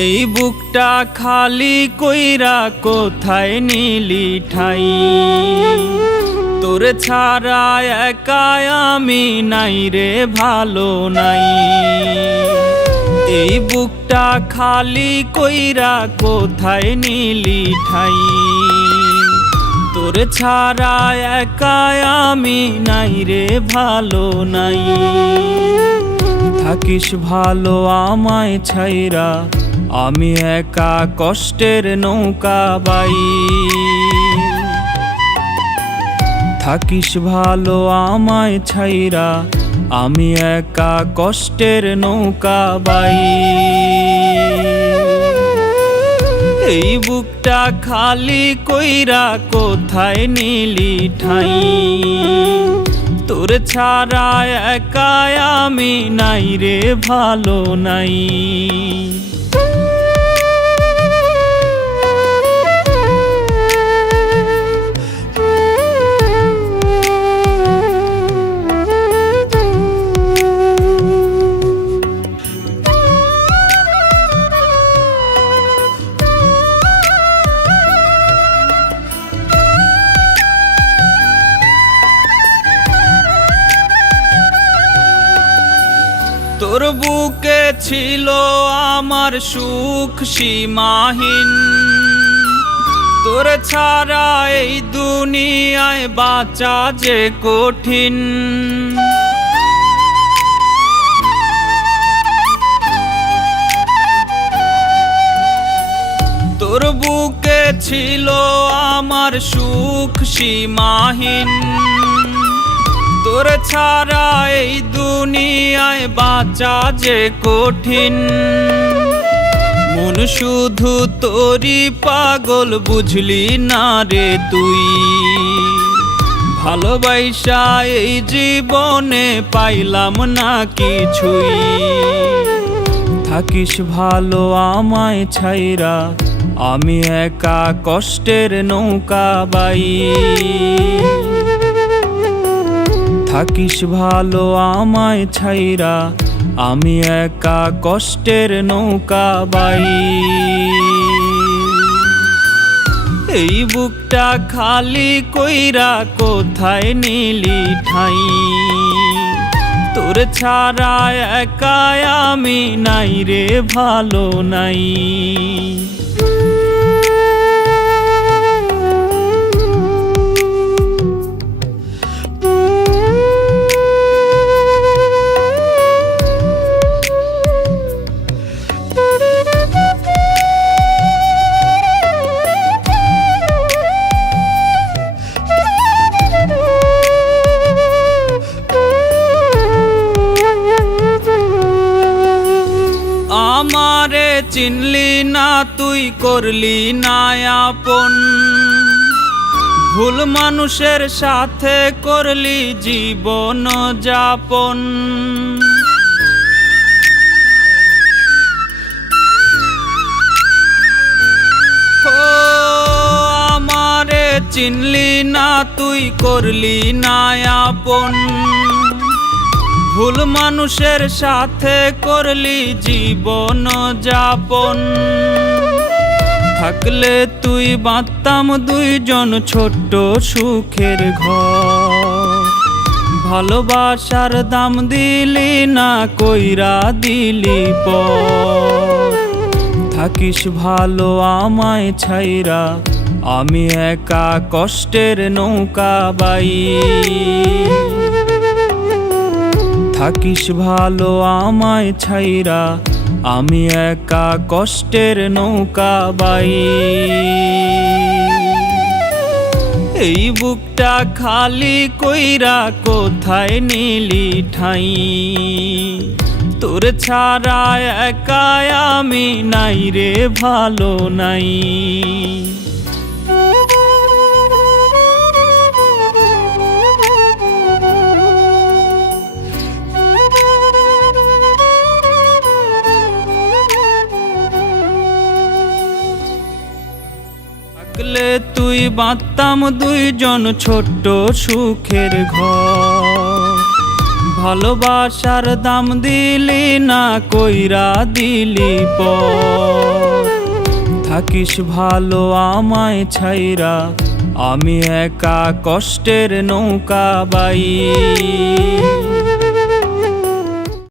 এই বুকটা খালি কইরা কোথায় নিলি ঠাই, তোর ছাড়া একা আমি নাই রে ভালো নাই। এই বুকটা খালি কইরা কোথায় নিলি ঠাই, তোর ছাড়া একা আমি নাই রে ভালো নাই। থাকিস ভালো আমায় ছাইরা, আমি একা কষ্টের নৌকা বাই। থাকিস ভালো আমায় ছাইরা, আমি একা কষ্টের নৌকা বাই। এই বুকটা খালি কইরা কোথায় নিলি ঠাই, তোর ছাড়া একা আমি নাই রে ভালো নাই। তোর বুকে ছিল আমার সুখ সীমাহীন, তোর ছাড়া এই দুনিয়ায় বাঁচা যে কঠিন। তোর বুকে ছিল আমার সুখ সীমাহীন, তোর ছাড়া এই দুনিয়ায় বাঁচা যে কঠিন। মন শুধু তোরি পাগল বুঝলি না রে তুই, ভালোবাসা এই জীবনে পাইলাম না কিছুই। থাকিস ভালো আমায় ছাইরা, আমি একা কষ্টের নৌকা বাই। থাকিস ভালো আমায় ছাইরা, আমি একা কষ্টের নৌকা বাই। এই বুকটা খালি কইরা কোথায় নিলি ঠাই, তোর ছাড়া একা আমি নাই রে ভালো নাই। আমারে চিনলি না তুই, করলি না আপন, ভুল মানুষের সাথে করলি জীবন যাপন। আমারে চিনলি না তুই, করলি না আপন, ভুল মানুষের সাথে করলি জীবন যাপন। থাকলে তুই বাঁধতাম দুইজন ছোট্ট সুখের ঘর, ভালোবাসার দাম দিলি না কইরা দিলি পর। থাকিস ভালো আমায় ছাইরা, আমি একা কষ্টের নৌকা বাই। থাকিস ভালো আমায় ছাইরা, আমি একা কষ্টের নৌকা বাই। এই বুকটা খালি কইরা কোথায় নিলি ঠাই, তোর ছাড়া একা আমি নাই রে ভালো নাই। থাকলে তুই বাঁধতাম দুইজন ছোট্ট সুখের ঘর, ভালোবাসার দাম দিলি না, কইরা দিলি পর। থাকিস ভালো আমায় ছাইরা, আমি একা কষ্টের নৌকা বাই।